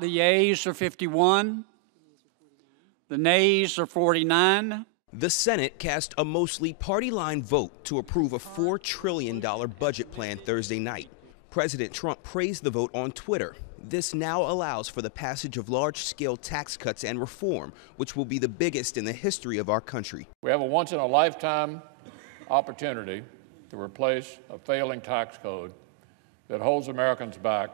The yeas are 51. The nays are 49. The Senate cast a mostly party-line vote to approve a $4 trillion budget plan Thursday night. President Trump praised the vote on Twitter. This now allows for the passage of large-scale tax cuts and reform, which will be the biggest in the history of our country. We have a once-in-a-lifetime opportunity to replace a failing tax code that holds Americans back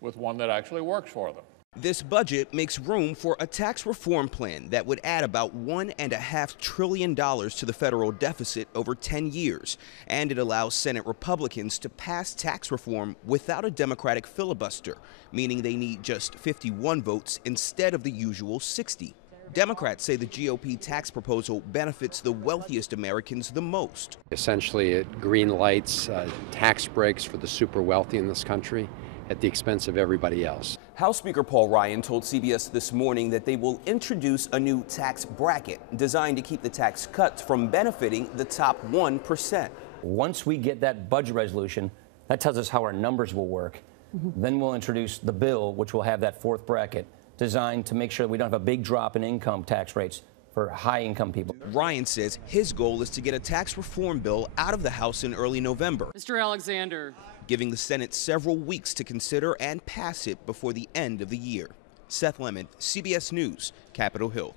with one that actually works for them. This budget makes room for a tax reform plan that would add about $1.5 trillion to the federal deficit over 10 years. And it allows Senate Republicans to pass tax reform without a Democratic filibuster, meaning they need just 51 votes instead of the usual 60. Democrats say the GOP tax proposal benefits the wealthiest Americans the most. Essentially, it green lights tax breaks for the super wealthy in this country at the expense of everybody else. House Speaker Paul Ryan told CBS this morning that they will introduce a new tax bracket designed to keep the tax cuts from benefiting the top 1%. Once we get that budget resolution, that tells us how our numbers will work. Then we'll introduce the bill, which will have that fourth bracket designed to make sure we don't have a big drop in income tax rates for high-income people. Ryan says his goal is to get a tax reform bill out of the House in early November. Mr. Alexander. Giving the Senate several weeks to consider and pass it before the end of the year. Seth Lemon, CBS News, Capitol Hill.